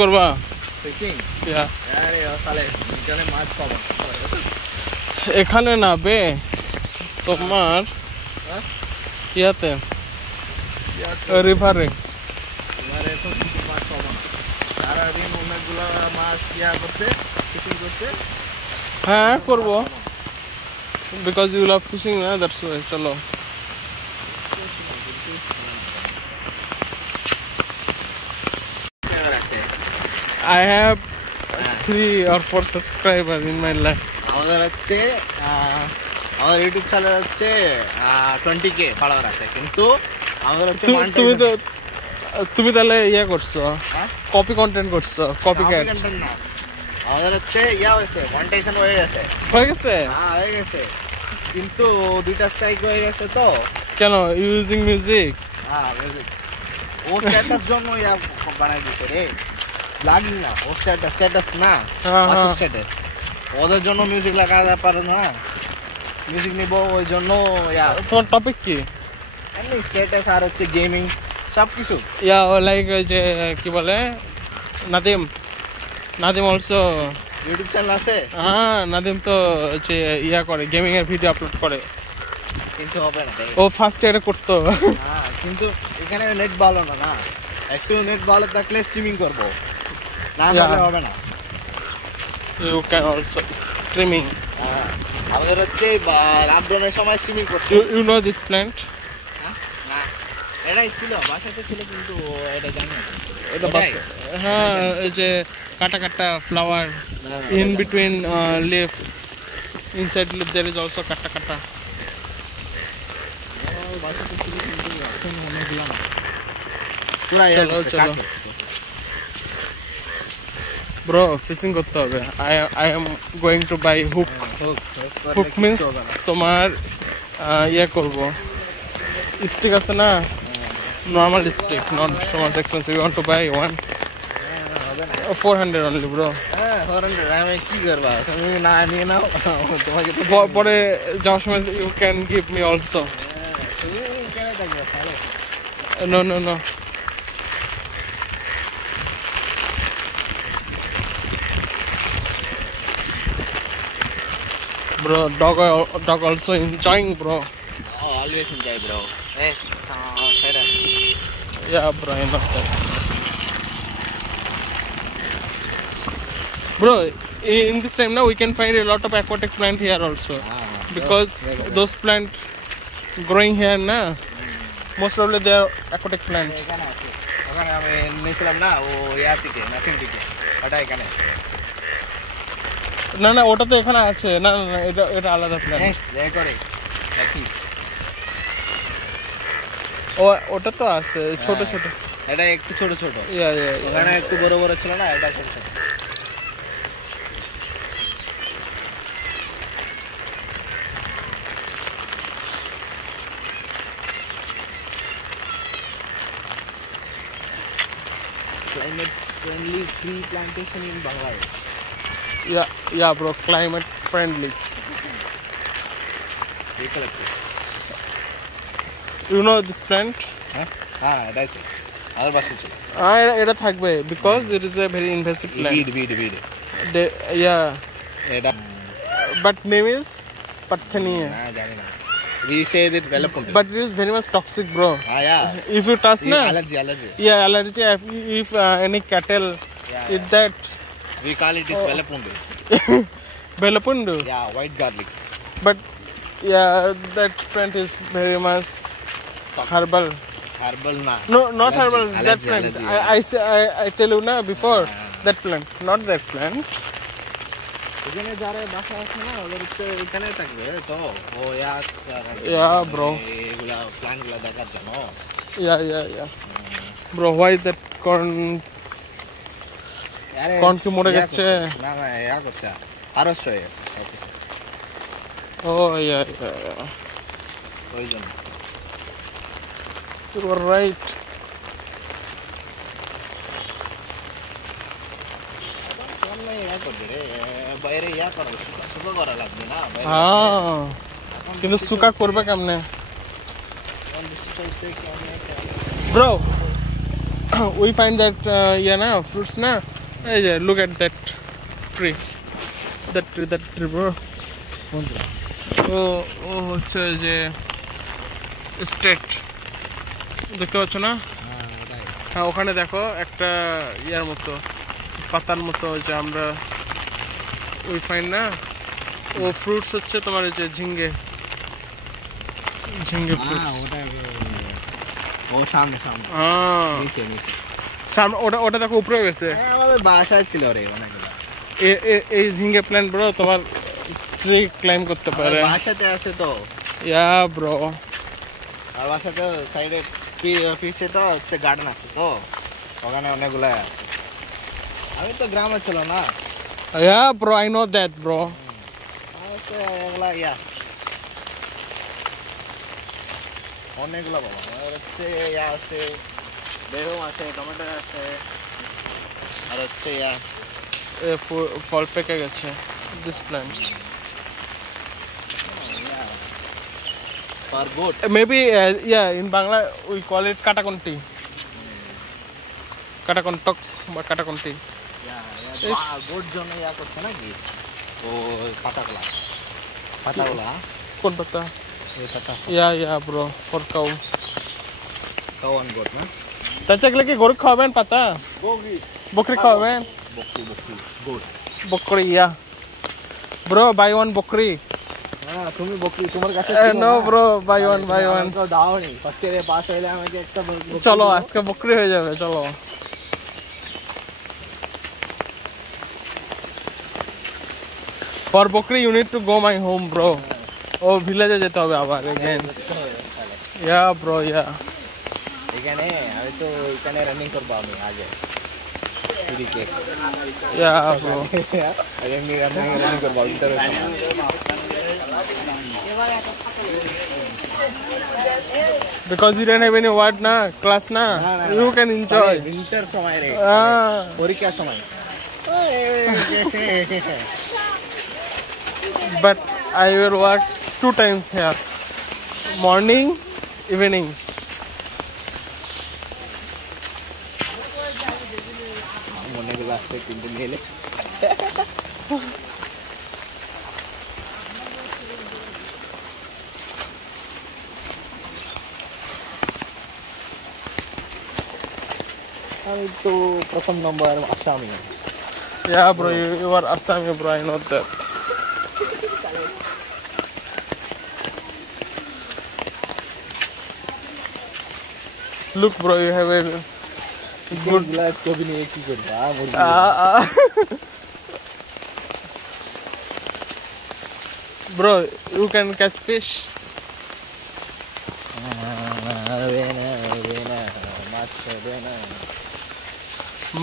করবা ফিশিং ইয়া আরে তাহলে এখানে মাছ পাবো এখানে না বে তোমার ইয়াতে রিভারে এবারে তো কিছু মাছ পাবো না সারাদিন অনেকগুলো মাছ করছে ফিশিং করছে হ্যাঁ করবো বিকজ ইউ লাভ ফিশিং না দ্যাটস ওয়াই চলো I have 3 or 4 subscribers in my life. আমাদের হচ্ছে আমাদের ইউটিউব চ্যানেল হচ্ছে 20K ফলোয়ার আছে কিন্তু আমাদের হচ্ছে তুমি তাহলে ইয়া করছো কপি কন্টেন্ট করছো কপি ক্যাট না আমাদের হচ্ছে হয়েছে মনিটাইজেশন হয়ে গেছে হয়ে গেছে কিন্তু 2টা স্ট্রাইক হয়ে গেছে তো কেন ইউজিং মিউজিক মিউজিক ও স্ট্যাটাস জন্য বানাই দিছে রে ব্লগিং না ও স্ট্যাটাস না স্ট্যাটাস ওদের জন্য মিউজিক লাগাতে পারে না মিউজিক নিব ওই জন্য তোমার টপিক কি এমনি স্ট্যাটাস আর হচ্ছে গেমিং সব কিছু লাইক যে কি বলে নাদিম অলসো ইউটিউব চ্যানেল আছে নাদিম তো যে করে গেমিং এর ভিডিও আপলোড করে কিন্তু হবে না ও ফার্স্ট ইয়ারে করতো কিন্তু এখানে নেট ভালো না একটু নেট ভালো থাকলে স্ট্রিমিং করব না হলে হবে না ইউ ক্যান অলসো স্ট্রিমিং আমাদের হচ্ছে লকডাউনের সময় স্ট্রিমিং করতে ইউ নো দিস প্ল্যান্ট না এটাই ছিল বাসাতে ছিল কিন্তু এটা জানি না এটা বাস হ্যাঁ এই যে কাটা কাটা flower in between leaf inside leaf there is also কাটা কাটা বাসাতে ছিল কিন্তু এখন মনে দিলাম চলো ব্রো ফিশিং করতে হবে I am going to buy hook means তোমার করব স্টিক আছে না normal stick not so much expensive you want to buy one 400 only bro 400 আমি কি করবা তুমি না নিয়ে নাও তোমাকে তো পরে যাওয়ার সময় you can give me also no bro dog also enjoying bro always enjoy bro yeah bro I know that bro in this time now we can find a lot of aquatic plant here also because those plant growing here na most probably they are aquatic plants ওখানে আমি নিছিলাম না ও থেকে নাসিম থেকে ওটা এখানে না ওটা তো এখানে আছে না এটা আলাদা প্ল্যান্ট করে দেখি ওটা তো আছে ছোট ছোট এটা একটু ছোট ছোট ওখানে একটু বড় বড় ছিল না এটা ছোট ছোট climate friendly tree plantation in Bangladesh yeah bro climate friendly you know this plant এটা আছে আর বাসে ছিল এটা থাকবে because it is a very invasive plant weed yeah এটা but name is Parthenia না জানি না we say that Velapundu but it is very much toxic bro yeah if you touch na allergy allergy if any cattle eat that we call it is Velapundu yeah white garlic but that plant is very much herbal na no not herbal that plant I tell you na before that plant not that plant এখানে যারা বাসা আছে না ওদের তো এখানে থাকবে তো ও bro এগুলা প্ল্যান্ট গুলা দেখার জন্য yeah bro why that corn কি মরে গেছে না করছে আরস হয়ে গেছে oh yeah ওই জন্য you were right বাইরে করো সুকা করা লাগবে না কিন্তু সুকা করবে কেমনে bro we find that fruits na. Hey, look at that tree. That tree, bro. ও হচ্ছে যে স্টেট দেখতে পাচ্ছ না? হ্যাঁ, ওখানে দেখো একটা ইয়ার মতো পাতার মতো যে আমরা ওই ফাইন না, ও ফ্রুটস হচ্ছে তোমার যে ঝিঙ্গে ফ্রুটস। সামনে ওটা দেখো উপরে গেছে। আমাদের বাসায় ছিল রে এই ঝিঙ্গে প্ল্যান্ট ব্রো তোমার ট্রি ক্লাইম্ব করতে পারে। বাসাতে আছে তো ইয়া ব্রো। আর বাসাতে সাইডে পিছে তো হচ্ছে গার্ডেন আছে তো, ওখানে অনেকগুলা। আমি তো গ্রামে ছিল না। Yeah bro, I know that bro. এগুলা অনেকগুলা বাবা হচ্ছে আছে, বেগুন আছে, টমেটো আছে, আর হচ্ছে ফল পেকে গেছে this plants. for goat. Maybe in Bangla we call it katakonti. Katakontok বা katakonti. গোট জন্য করছে নাকি ও পাতাগুলা কোন পাতা? এই পাতা bro, for cow. cow and goat না? চাচা গেলে কি গরু খাওয়াবেন পাতা? বকরি খাওয়াবেন? গোট বকরি bro, buy one বকরি। তুমি বকরি তোমার কাছে নো ব্রো, বাই ওয়ান তো দাওনি। ফার্স্ট ইয়ারে পাস হইলে আমাকে একটা চলো আজকে বকরি হয়ে যাবে। চলো for bakri you need to go my home bro. ও ভিলেজে যেতে হবে আবার এগেইন। ব্রো এখানে আমি তো এখানে রানিং করব আমি আগে এদিকে। ব্রো আমি রানিং করব ভিতরে। Because you don't have any word na class na, you can enjoy winter সময় রে পরীক্ষা সময়। But I will work 2 times here, morning, evening. মনে গুলো আসছে কিন্তু মেলে। আমি তো প্রথম নম্বর আসামি। Bro, you are Assami bro, I know that. Look bro, you have a good glass কবি নিয়ে কি করবা? Bro, you can catch fish.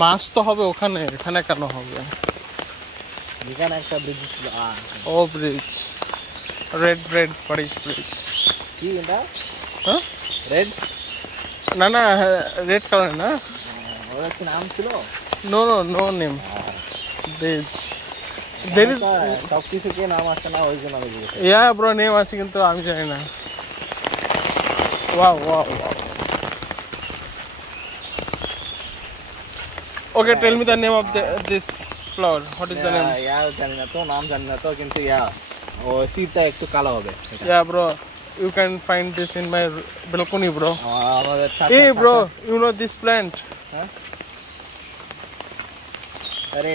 মাছ তো হবে ওখানে, এখানে কেন হবে? এখানে একটা ব্রিজ ছিল। ও ব্রিজ, রেড ব্রিজ। কি এটা? হ্যাঁ রেড না রেড কালার না। ওর কি নাম ছিল? No name bridge. There is সব কিছু কি নাম আছে না, ওই জন্য আমি বলছি। ব্রো নেম আছে কিন্তু আমি জানি না। Wow Okay, tell me the name of this flower. What is the name? জানি না তো, নাম জানি না তো, কিন্তু ও সিটটা একটু কালো হবে। Bro, you can find this in my balcony bro. আমাদের Hey bro, you know this plant? আরে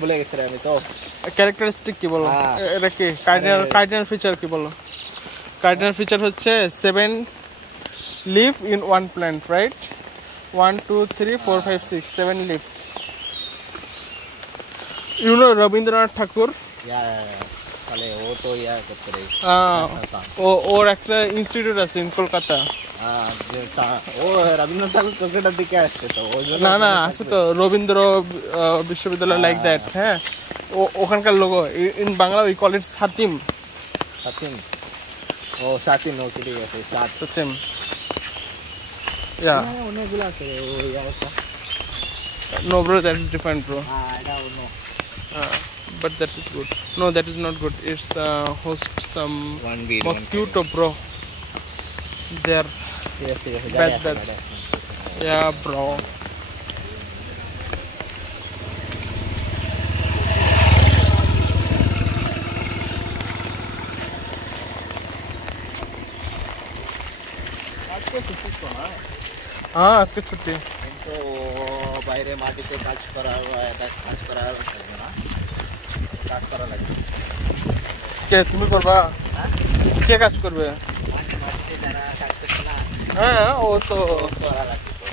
ভুলে গেছি রে আমি তো। ক্যারেক্টারিস্টিক কি বলো? এটা কি কার্ডিনাল ফিচার কি বলো? কার্ডিনাল ফিচার হচ্ছে 7 leaf in one plant, right? 1 2 3 4 5 6 7 leaf. You know Rabindranath Tagore? তাহলে ও তো করতে রে। ওর একটা ইনস্টিটিউট আছে ইন কলকাতা। ও রবীন্দ্রনাথ ঠাকুর কলকাতার দিকে আসছে তো, ওই জন্য না আছে তো রবীন্দ্র বিশ্ববিদ্যালয় লাইক দ্যাট। হ্যাঁ, ওখানকার লোগো in Bangla we call it সাতিম। ও সাতিম, ও ঠিক আছে সাতিম। অনেকগুলো আছে No bro, that is different bro. I don't know. But that is good. No, that is not good. It's host some mosquito bro. They are bad. Yeah, bro. আজকে ছুটি তো না हाँ आज की छुट्टी কিন্তু বাইরে মাটিতে কাজ করা এটা কাজ করা লাগবে না কাজ করা লাগবে কে তুমি করবা হ্যাঁ কে কাজ করবে মাটিতে যারা কাজ করছে না হ্যাঁ ও তো করা লাগবে তো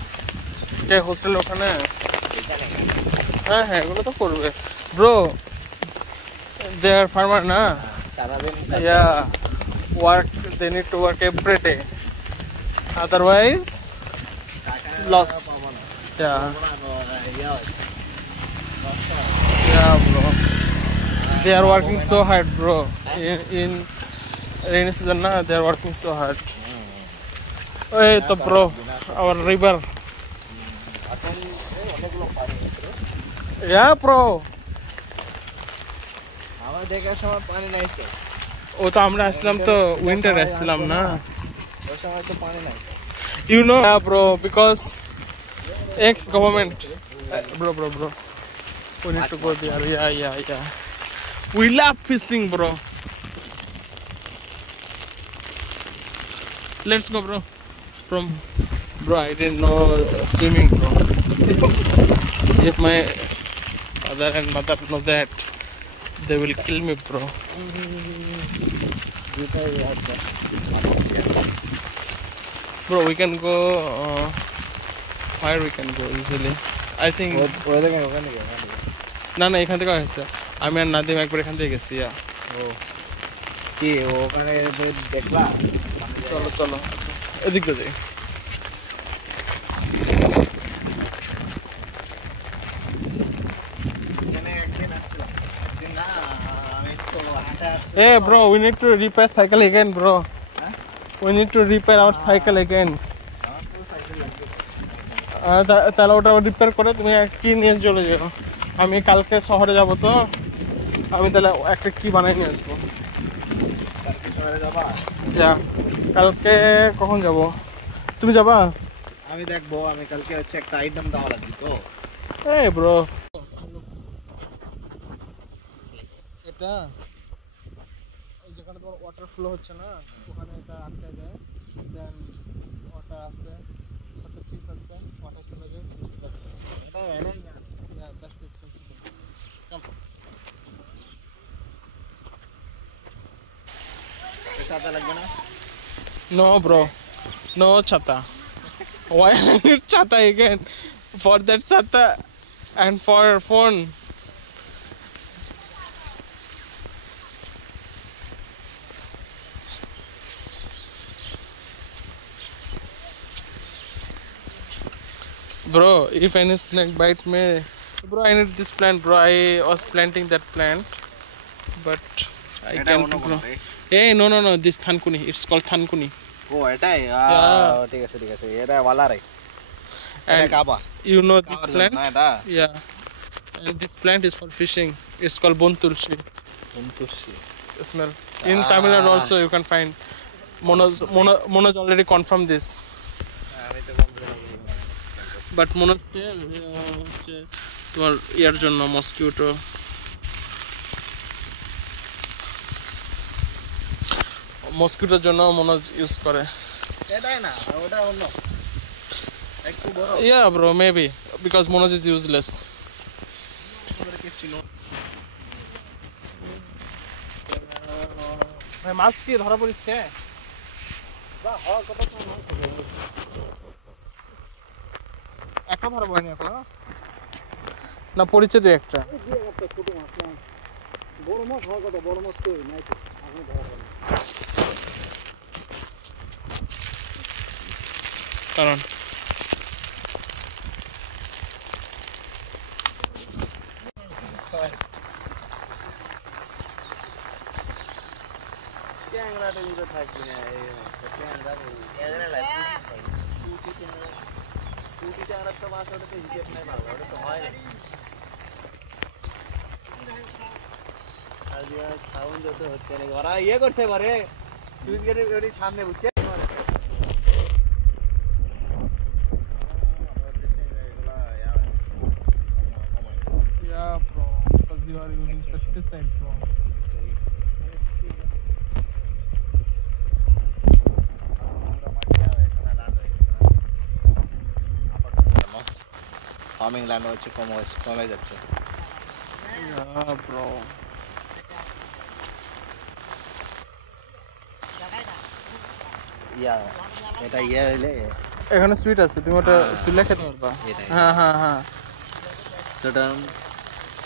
কে হোস্টেল ওখানে এখানে হ্যাঁ হ্যাঁ এগুলো তো করবে ব্রো দে আর ফার্মার না সারাদিন yeah work they need to work every day otherwise loss. Yeah. Yeah, bro. They are working so hard, bro. In rainy season, na, they are working so hard. Hey, to bro, our river. Yeah, bro. আমার দেখার সময় পানি নাই তো ও তো আমরা আসলাম তো উইন্টারে আসছিলাম না ওই সময় তো পানি নাই you know yeah, bro because ex-government bro we need to go there yeah we love fishing bro let's go bro bro I didn't know swimming bro if my father and mother know that they will kill me bro bro we can go where we can go easily I think ওই দেখেন ওখানে না না এখান থেকে হয়েছে আমি আর নাদিম একবার এখান থেকে গেছি ও কি ওখানে দেখবা চলো চলো আচ্ছা এদিক দিয়ে যাই এখানে একদিন আসছিলাম একদিন না আমি তো হাঁটা hey bro we need to repair cycle again bro হ্যাঁ we need to repair our cycle again আমার তো সাইকেল লাগবে তাহলে ওটা রিপেয়ার করে তুমি কি নিয়ে চলে যাও আমি কালকে শহরে যাব তো আমি তাহলে একটা কি বানাই নিয়ে আসবো কালকে শহরে যাবা যা কালকে কখন যাব তুমি যাবা আমি দেখবো আমি কালকে হচ্ছে একটা আইটেম দেওয়া লাগবে তো এই ব্রো এটা এই যেখানে তোমার ওয়াটার ফ্লো হচ্ছে না ওখানে এটা আটকে দেয় দেন ওয়াটার আছে সাথে ফিস আছে ওয়াটার চলে যায় এটা এনে yeah that's it possible come সাদা লাগবে না no bro no chata why I need chata again for that chata and for phone bro if any snake bite me bro I need this plant bro I was planting that plant but I এটা can't অন্য grow কোন hey no this thankuni it's called thankuni ও এটাই ঠিক আছে এটা ওয়ালা রে এটা and কাবা you know this কাবার plant না এটা yeah and this plant is for fishing it's called bontulsi বন্ধুসি smell in Tamil Nadu also you can find Monoz already confirmed this আমি তো but Monoz হচ্ছে তোমার ইয়ার জন্য মসকিউটো মসকিউটোর জন্য Monoz ইউজ করে এটাই না ওটা অন্য একটু বড় yeah bro maybe because Monoz is useless ওদেরকে ছিল ভাই মাছ কি ধরা পড়ছে বা হওয়ার কথা তো না একটা ধরা পড়েনি এখন না পড়ছে দুই একটা ছোট মাছ না বড় মাছ হওয়ার কথা বড় মাছ তো নাই তো এখন ধরা পড়ে কারণ ক্যাংরাটা নিতে থাকবি না ক্যাংরা টুটি ক্যাংরার তো মাছ ওটা তো হিসেব নাই ভালো ওটা তো হয় না আজকে সাউন্ড যত হচ্ছে না ওরা ইয়ে করতে পারে সুইচ গেটের সামনে বুঝছে are using pesticide, bro. Farming land వచ్చి কমে যাচ্ছে Yeah, bro. ইয়া এটা ইয়া হইলে এখানে সুইট আছে, তুমি ওটা তুলে খেতে পারবা। হ্যাঁ হ্যাঁ হ্যাঁ, ছোটা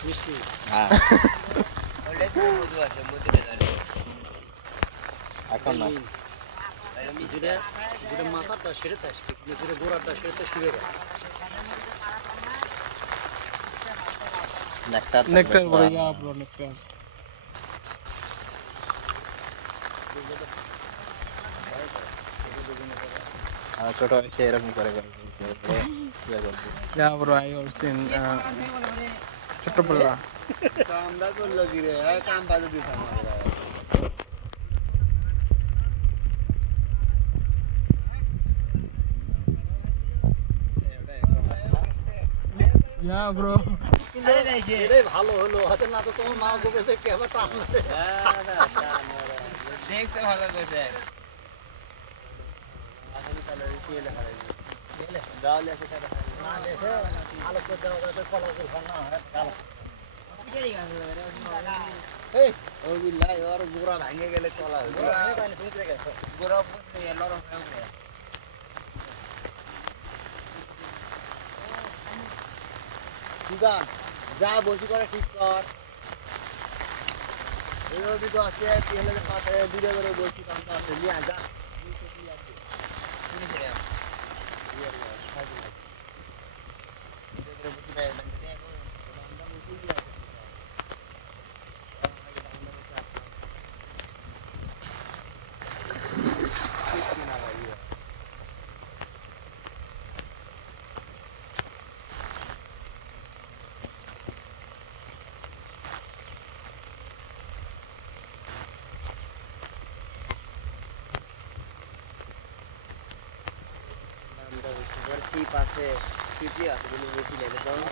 মিষ্টি। হ্যাঁ ওটা তো মধু আছে, মধুতে দাঁড়ে এখন না মিজুরে যেটা মাথাটা সেটা আসছে, মিজুরে গোড়াটা সেটা শিবে নেকটার বড়। ইয়া ব্রো, নেকটার ছোট হয়েছে এরকম করে yeah bro, I also in ছোটবেলা আমরা করলো কি রে, কাম বাজে দিতাম আমরা। ইয়া ব্রো, এটাই ভালো হলো, হাতে না তো তোমার মা গোবেছে কে আবার টানছে। দেখতে ভালো কইছে আসলে তাহলে কি লেখা আছে গেলে দাও লেখা আছে না লেখে আলো করে দাও তো কলা করে খানা হয় কালা কেই গাছে এই ও বিল্লাহ ওর গোড়া ভাঙে গেলে কলা হবে গোড়া আমি পানি ভিতরে গেছে গোড়া পুরো নরম হয়ে গেছে দিদা যা বসি করে ঠিক কর এই তো আছে তেলের পাতে দিলে করে বসি কামটা নিয়ে যা কি পাশে পিটি আছে বলে বেশি লাগে কারণ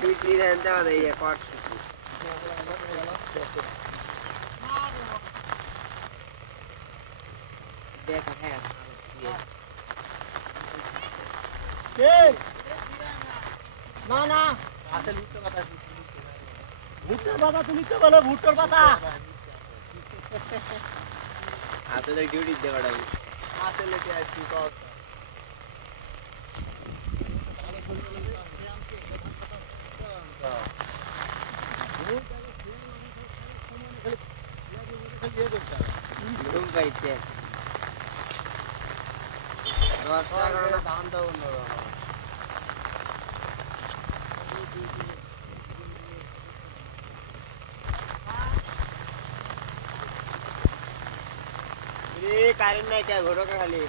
পিটি জানতে হবে এই কট দেখা হ্যাঁ না না আসলে ভুট্টার পাতা তুমি তো বলে ভুট্টার পাতা আসলে ডিউটি দেওয়াটা আসলে কি আছে তো রুম পাইছে দাম দাও না कारण नहीं क्या घोड़ों का खाली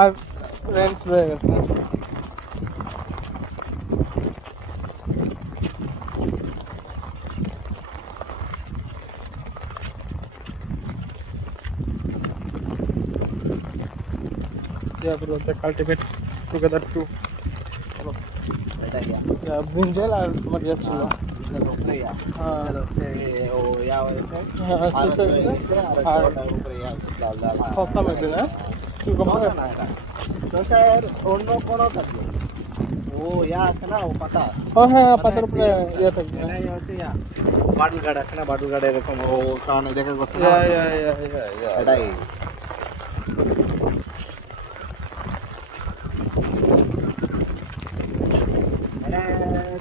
আর রেঞ্জ রয়ে গেছে। Yeah, bro, they cultivate together too. Brinjal আর তোমার ইয়ে ছিল সস্তা মেপে না অন্য কোনো থাকবে ও ইয়া আছে না ও পাতা হ্যাঁ পাতার উপরে ইয়ে থাকবে বাটুল গার্ড আছে না বাটুল গার্ড এরকম ও কারণে দেখা গেছে এটাই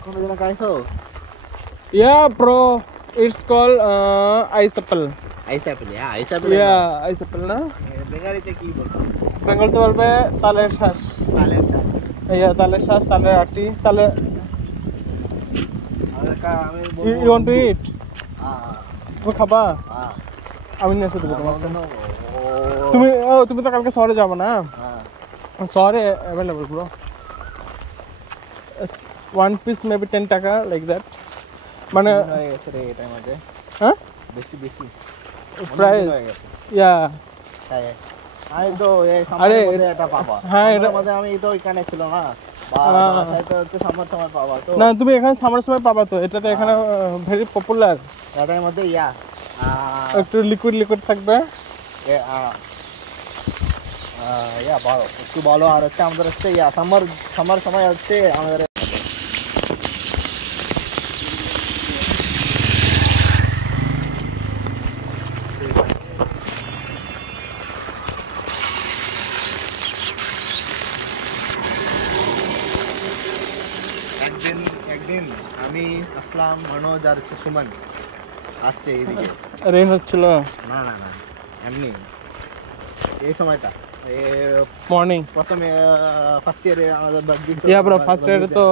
কোনো জায়গা খাইছো? Yeah, bro, it's called ice apple. Ice apple ice apple ice apple না বেঙ্গলিতে কি বলবো বেঙ্গলতে বলবে তালের শ্বাস তালের শাক তালের শ্বাস তালের আটি তালে আমি ইউ ওয়ান্ট টু ইট তুমি খাবা হ্যাঁ আমি নিয়ে এসে দেবো তোমাকে ও তুমি তো কালকে শহরে যাবো না হ্যাঁ শহরে অ্যাভেলেবল ব্রো 1 piece maybe 10 টাকা লাইক দ্যাট মানে এটার মধ্যে হ্যাঁ বেশি বেশি প্রাইস ইয়া তাই আমি তো এই আরে, সামার মধ্যে এটা পাবো হ্যাঁ, হ্যাঁ এটা- এটার মধ্যে আমি তো ওইখানে ছিল না তো হচ্ছে সামার পাবো তো না তুমি এখানে সামার সময় পাবা তো এটা তো এখানে ভেরি পপুলার এটার মধ্যে একটু লিকুইড থাকবে বলো একটু বলো আর হচ্ছে আমাদের হচ্ছে সামার সময় হচ্ছে আমাদের একদিন আমি আসলাম মনোজ আর হচ্ছে সুমন আসছে এইদিকে রেন হচ্ছিল না এমনি এই সময়টা মর্নিং প্রথমে ফার্স্ট ইয়ারে আমাদের বার্থডে ইয়া ব্রো ফার্স্ট ইয়ারে তো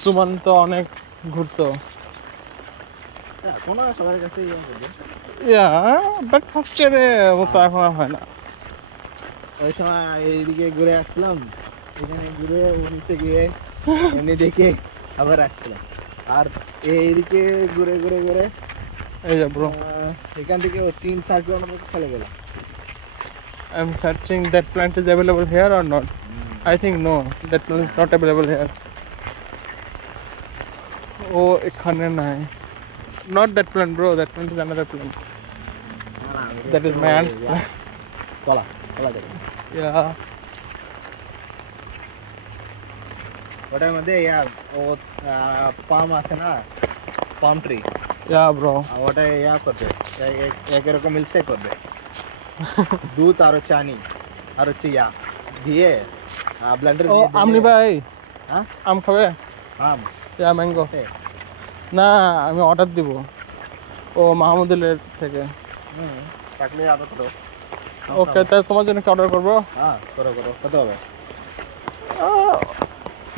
সুমন তো অনেক ঘুরতো কোনো সবার কাছে ইয়া বাট ফার্স্ট ইয়ারে মতো এখন আর হয় না ওই সময় এইদিকে ঘুরে আসলাম এখানে ঘুরে উনিতে গিয়ে এমনি দেখে আবার আসছিলাম আর এইদিকে ঘুরে ঘুরে ঘুরে এই যে ব্রো এখান থেকে 3-4 কিলোমিটার চলে গেলাম I'm searching that plant is available here or not. I think no, that plant is not available here. Oh, ekhane nahi. Not that plant, bro. That plant is another plant. That is my aunt's plant. চলা দেখি Yeah. ওটার মধ্যে ও পাম আছে না palm tree Yeah, bro. ওটা করবে এরকম মিল্কশেক করবে দুধ আর চানি আর হচ্ছে দিয়ে ব্লেন্ডার Oh, আমনি ভাই হ্যাঁ আম খাবে? আম Yeah, mango. না আমি অর্ডার দিব ও মাহমুদুলের থেকে থাকলে আরো করো ওকে তাহলে তোমার জন্য কি অর্ডার করবো হ্যাঁ করো কত হবে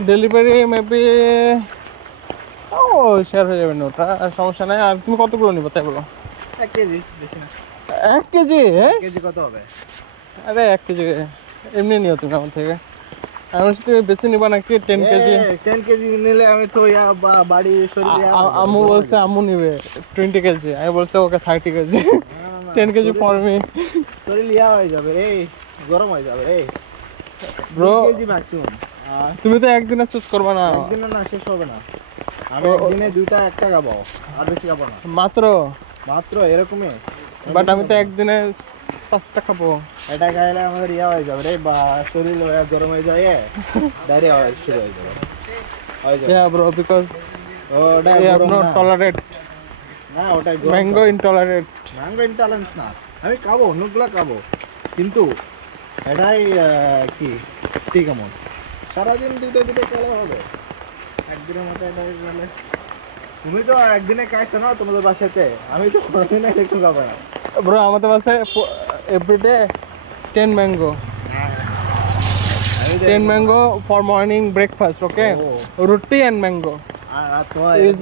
ডেলিভারি মেবি ও শেয়ার হয়ে যাবে না ওটা সমস্যা নাই আর তুমি কতগুলো নিবো তাই বলো 1 কেজি বেশি না 1 কেজি 1 কেজি কত হবে আরে 1 কেজি এমনি নিও তুমি আমার থেকে আমি বলছি তুমি বেশি নিবা নাকি 10 কেজি 10 কেজি নিলে আমি তো বাড়ি শরীরে আম্মু বলছে আম্মু নিবে 20 কেজি আমি বলছে ওকে 30 কেজি 10 কেজি ফর মি শরীর হয়ে যাবে রে গরম হয়ে যাবে রে ব্রো কেজি ম্যাক্সিমাম তুমি তো একদিনে শেষ করবে না একদিনে না শেষ হবে না আমি একদিনে দুইটা একটা খাবো আর বেশি খাবো না মাত্র এরকমই বাট আমি তো একদিনে 5টা খাবো এটা খাইলে আমাদের হয়ে যাবে রে বা শরীর গরম হয়ে যায় ডায়রিয়া শুরু হয়ে যাবে yeah bro because ওটা I have not tolerate না ওটা mango intolerant ইন্টলারেন্স না আমি খাবো অন্যগুলো খাবো কিন্তু এটাই কি ঠিক আছে সারাদিন দুটো খেলা হবে একদিনের মতো এটা গেলে তুমি তো একদিনে খাইছো না তোমাদের বাসাতে আমি তো কোনোদিনই একটু খাবো না ব্রো আমাদের বাসায় এভরিডে 10 mango 10 mango for morning breakfast okay roti and mango is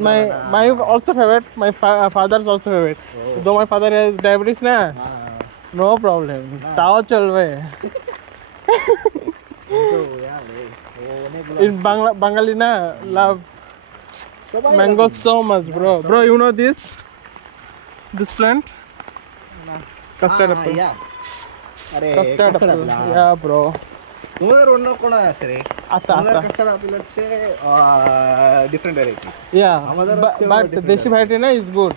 my also favorite my father's also favorite though my father has diabetes na no problem tao cholbe in Bengali na love mango so much bro you know this plant custard apple custard apple yeah bro তোমাদের অন্য কোন আছে রে আতা custard apple হচ্ছে different variety yeah but দেশি ভ্যারাইটি না is good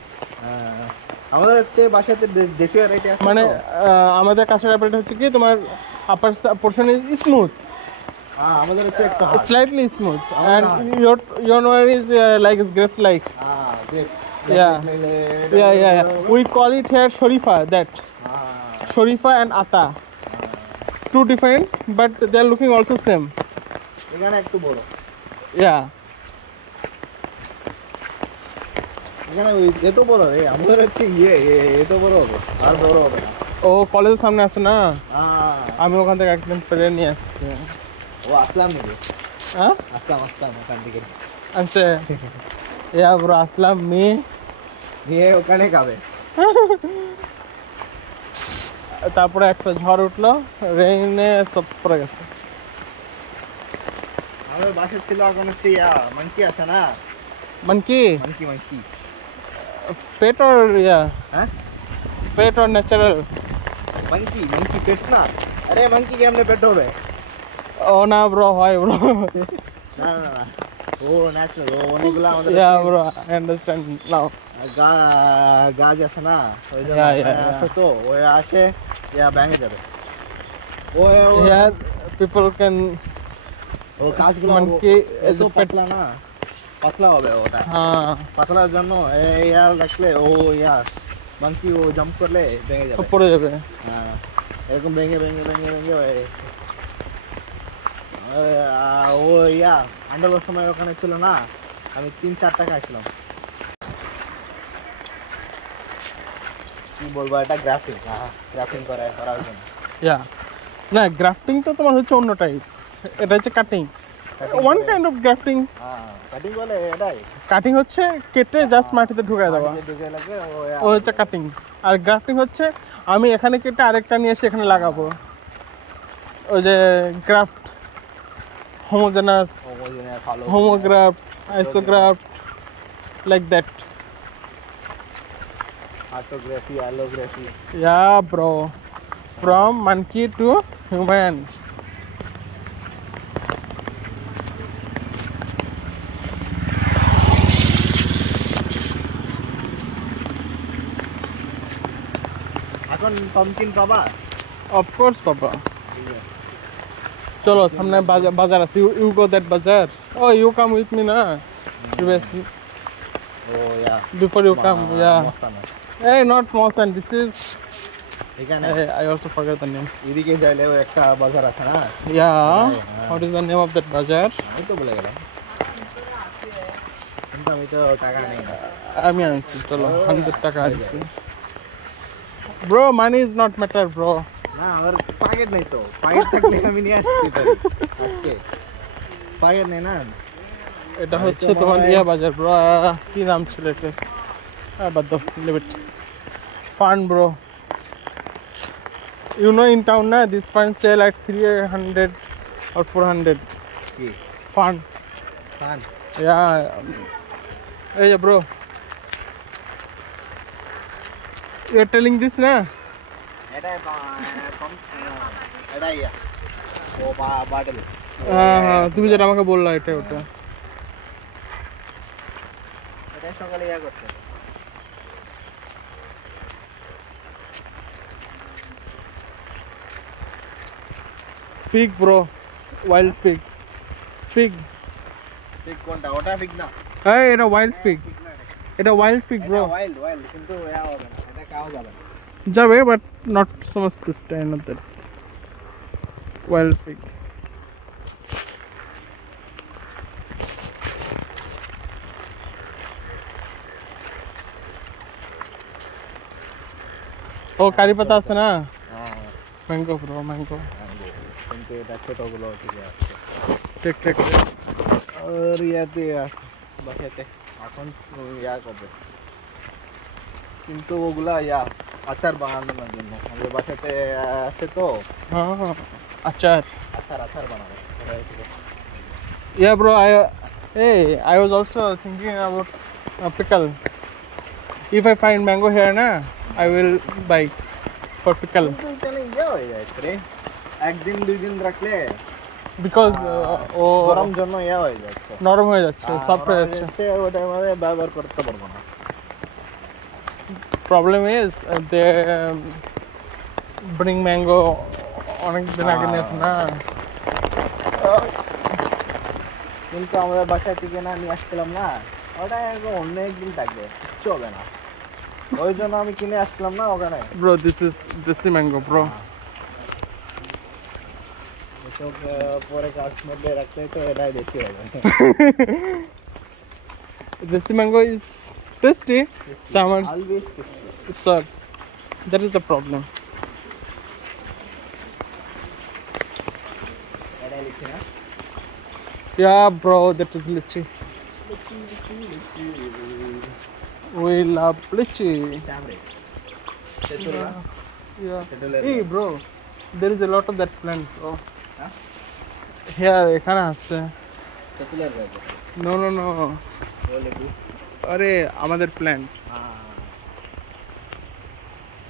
আমাদের হচ্ছে বাসাতে দেশি ভ্যারাইটি আছে মানে আমাদের কাস্টার্ড আপেলটা হচ্ছে কি তোমার আপার পোরশন ইজ স্মুথ আমাদের হচ্ছে একটা slightly smooth and your one is like grapes like yeah we call it here shorifa that shorifa and ata two different but they are looking also same এখানে একটু বড় yeah এখানে এত বড় রে আমাদের হচ্ছে এত বড় হবে আর বড় হবে না ও কলেজের সামনে আছে না হ্যাঁ আমি ওখান থেকে একদিন পেরে নিয়ে আসছি ও আসলাম নাকি হ্যাঁ আসলাম ওখান থেকে আচ্ছা ইয়া ব্রো আসলাম মি নিয়ে ওখানে খাবে তারপরে একটা ঝড় উঠলো রেইনে সব পড়ে গেছে আমাদের বাসা ছিল এখন হচ্ছে মাংকি আছে না মানকি মাংকি पेट और या হ্যাঁ पेट और नेचुरल মাংকি পেট না আরে মাংকি কেমনে পেট হবে ও না ব্রো হয় ব্রো না ও ন্যাচারাল ও অনেকগুলো আমাদের ইয়া ব্রো আই আন্ডারস্ট্যান্ড নাও গাছ আছে না ওই জন্য Yeah. আছে তো ওই আসে ভেঙে যাবে ও here people can ও গাছগুলো monkey is এত a pet পাতলা না পাতলা হবে ওটা হ্যাঁ পাতলার জন্য রাখলে ও মাংকি ও জাম্প করলে ভেঙে যাবে পড়ে যাবে হ্যাঁ এরকম ভেঙে ও আন্ডালোর সময় ওখানে ছিল না আমি 3-4 টাকা আসলাম কি বলবো এটা গ্রাফিং করার জন্য ইয়া না গ্রাফটিং তো তোমার হচ্ছে অন্য টাইপ এটা হচ্ছে cutting one kind of grafting cutting বলে এটাই কাটিং হচ্ছে কেটে জাস্ট মাটিতে ঢুকায় দেওয়া ঢুকে লাগে ও হচ্ছে কাটিং আর গ্রাফটিং হচ্ছে আমি এখানে কেটে আরেকটা নিয়ে এসে এখানে লাগাবো ওই যে graft homogeneous homograph isograph like that Autography, allography. yeah bro from monkey to human এখন pumpkin পাবা of course papa cholo samne bazar আছে you go that bazaar oh you come with me na previously oh yeah before you come yeah hey not Mosan this is এখানে I also forgot the name এদিকে যাইলে একটা বাজার আছে না yeah what is the name of that bazaar আমি তো বলে গেলাম কিন্তু আমি তো টাকা নেই না আমি আনছি চলো 100 টাকা আনছি bro money is not matter bro না আমার পকেট নেই তো পকেট থাকলে আমি নিয়ে আসছি তো আজকে পকেট নেই না এটা হচ্ছে তোমার ইয়া বাজার ব্রো কি নাম ছিল এটা বাদ দাও limit fun bro you know in town na this fun sell at 300 or 400 কি fun yeah hey bro you're telling this na এটা এটা ও বাটল হ্যাঁ তুমি যেটা আমাকে বললা এটা ওটা এটা সকালে করছে fig bro wild fig fig কোনটা ওটা ফিগ না hey এটা wild fig এটা wild fig bro ওয়াইল্ড কিন্তু হবে না এটা খাওয়া যাবে না যাবে but not so much this time of that wild fig ও কারি পাতা আছে না ম্যাঙ্গো ব্রো ম্যাঙ্গো কিন্তু এটা ছোটগুলো থেকে আসছে ঠিক আর ইয়াতে বাসাতে এখন করবে কিন্তু ওগুলা আচার বানানোর জন্য আমাদের বাসাতে আছে তো হ্যাঁ আচার বানাবে yeah bro I was also thinking about pickle if I find mango here na I will buy for pickle হয়ে যায় একদিন 2 দিন রাখলে because ও গরম জন্য হয়ে যাচ্ছে নরম হয়ে যাচ্ছে সফট হয়ে যাচ্ছে ওটা আমাদের ব্যবহার করতে পারবো না problem is they bring mango অনেক দিন আগে নিয়ে না কিন্তু আমরা বাসা থেকে না নিয়ে আসছিলাম না ওটা অনেক দিন থাকবে কিচ্ছু হবে না ওই জন্য আমি কিনে আসলাম না ওখানে bro this is desi mango bro এসব পরে কাজ মধ্যে রাখতে তো এটাই বেশি হবে desi mango is Tasty? Salmon. Always tasty. Sir, that is the problem. Yeah, bro, that is lychee. We love lychee. Yeah. Hey, bro, there is a lot of that plant, bro. Huh? Here, এখানে আছে. Tetular No, no, no. আরে আমাদের plant.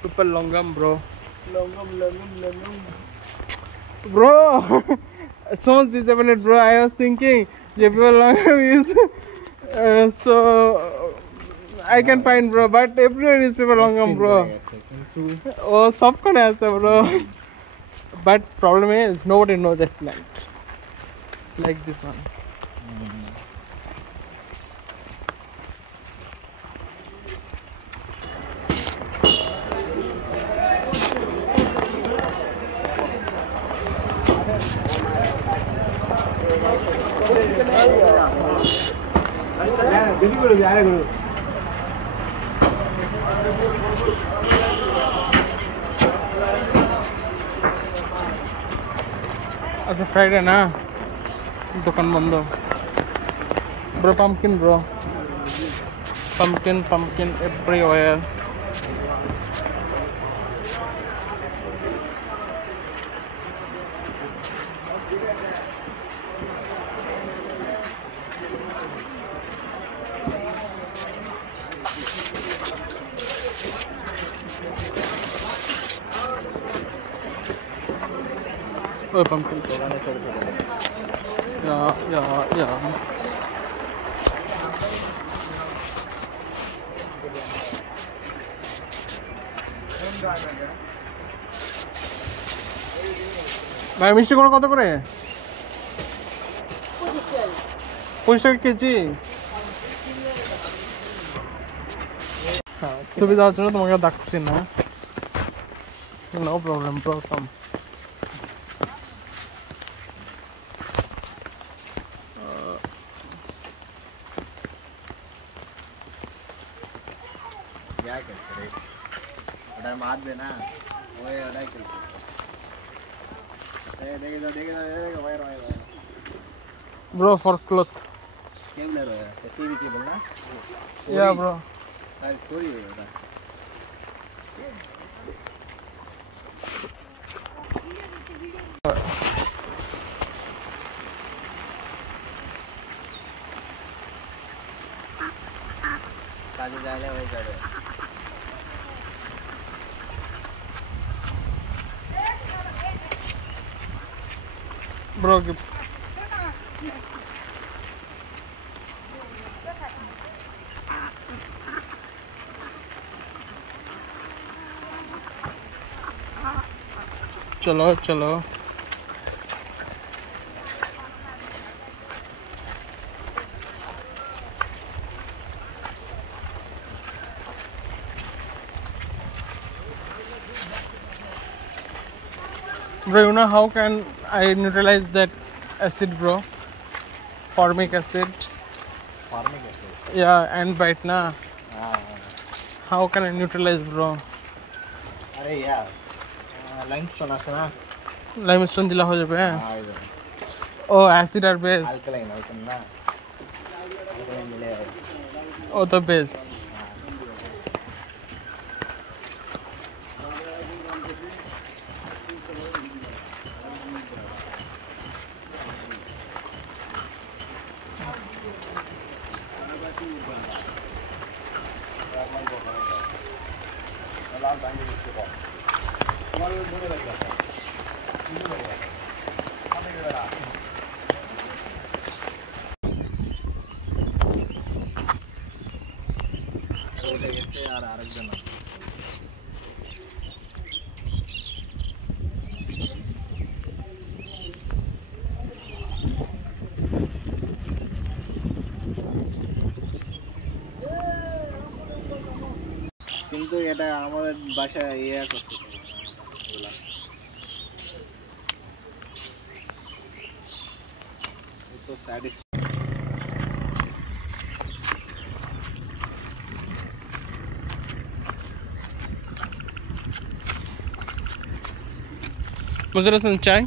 Super longam, bro. Longum. Bro, so much disappointed, bro. I was thinking if people longam is so I can find, bro, but everywhere is people longam, bro. Oh, sab kone ase, bro. But problem is nobody knows that plant like this one. As a Friday na dukan bondo. Bro, pumpkin, bro. Pumpkin everywhere. Oh, pumpkin. Yeah. ভাই মিষ্টি কোন কত করে? 25 টাকা কেজি। ছবি দেওয়ার জন্য তোমাকে ডাকছি না। No problem, welcome. क्या करते रे ओटा मार देना ओए ओटा करते ए देखेगा wire Bro, for cloth. Cable है टीवी केबल ना Yeah, bro. सारी स्टोरी है ओटा काजे जाले वही करे Bro, give. चलो bro, you know how can I neutralize that acid, bro? Formic acid. Yeah, and bite na. How can I neutralize, bro? अरे यार लाइमस्टोन আছে না লাইমস্টোন দিলা হয়ে যাবে। ও অ্যাসিড আর বেস अल्कलाइन ना अल्कलाइन मिले ও তো বেস। কিন্তু এটা আমাদের বাসায় ইয়া করতে এগুলা তো স্যাটিস বুঝতে পারছেন চাই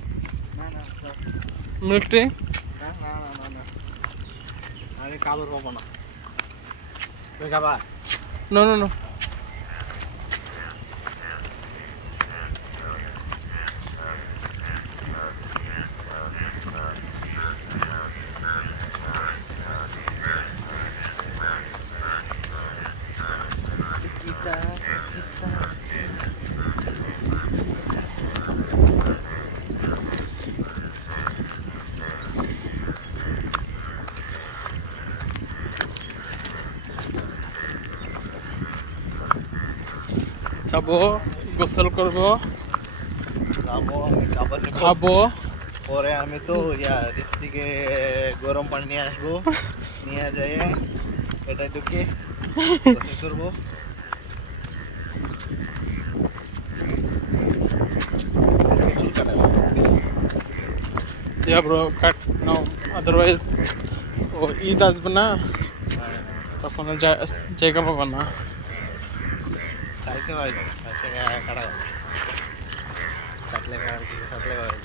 না না মিল্ক টি না না না না আরে কাবর পাবো না তুই খাবা নো নো নো যাবো গোসল করবো খাবো পরে আমি তো রিস থেকে গরম পানি নিয়ে আসবো নিয়ে যাই এটা ঢুকে গোসল করবো Yeah bro, cut now. Otherwise, Eid আসবে না তখন জায়গা পাবো না। কালকে হয় কাটা কাটলে কাটলে হয়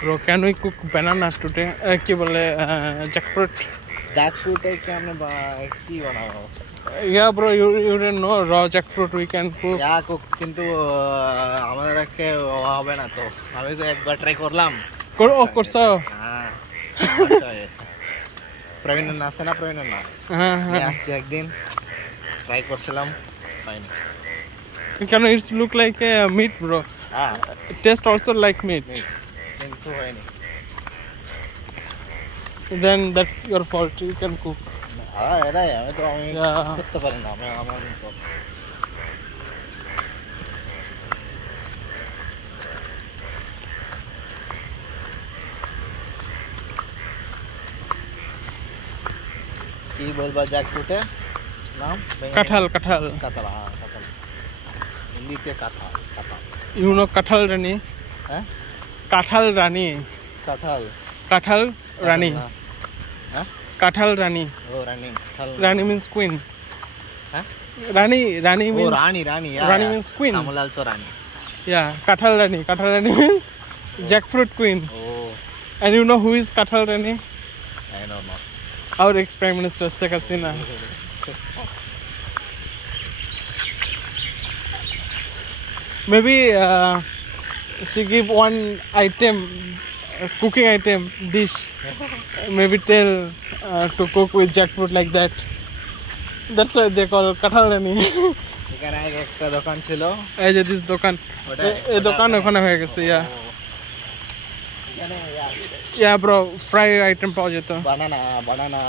Bro, can we cook banana today? কি বলে jackfruit? jackfruit কে আমরা কি বানাবো? Yeah bro, you don't know raw jackfruit we can cook. Yeah, cook কিন্তু আমাদের কে হবে না তো। আমি তো একবার ট্রাই করলাম। করছো? হ্যাঁ। প্রবীণ না আছে না প্রবীণ না। হ্যাঁ হ্যাঁ। আজকে একদিন ট্রাই করছিলাম পাইনি। Can it look like a meat bro? হ্যাঁ। Taste also like meat. কিন্তু হয়নি। Then that's your fault. You can cook. হ্যাঁ এটাই আমি তো করতে পারি না আমি আমার কি বলবা জ্যাকফ্রুটে নাম কাঁঠাল কাঁঠাল কাঁঠাল কাঁঠাল হিন্দিতে কাঁঠাল কাঁঠাল you know কাঁঠাল রানী হ্যাঁ কাঁঠাল রানী কাঁঠাল কাঁঠাল রানী হ্যাঁ কাঁঠাল রানী ও রানী রানী means queen হ্যাঁ রানী রানী ও means রানী রানী রানী means queen Tamil also রানী yeah কাঁঠাল রানী means jackfruit queen oh and you know who is কাঁঠাল রানী I don't know our ex-prime minister Sheikh Hasina maybe she give one item cooking item dish maybe tell to cook with jackfruit like that that's why they call কাঁঠাল রানী এখানে আগে একটা দোকান ছিল এই যে দিস দোকান এই দোকান ওখানে হয়ে গেছে ইয়া ব্রো ফ্রাই আইটেম পাওয়া যেত বানানা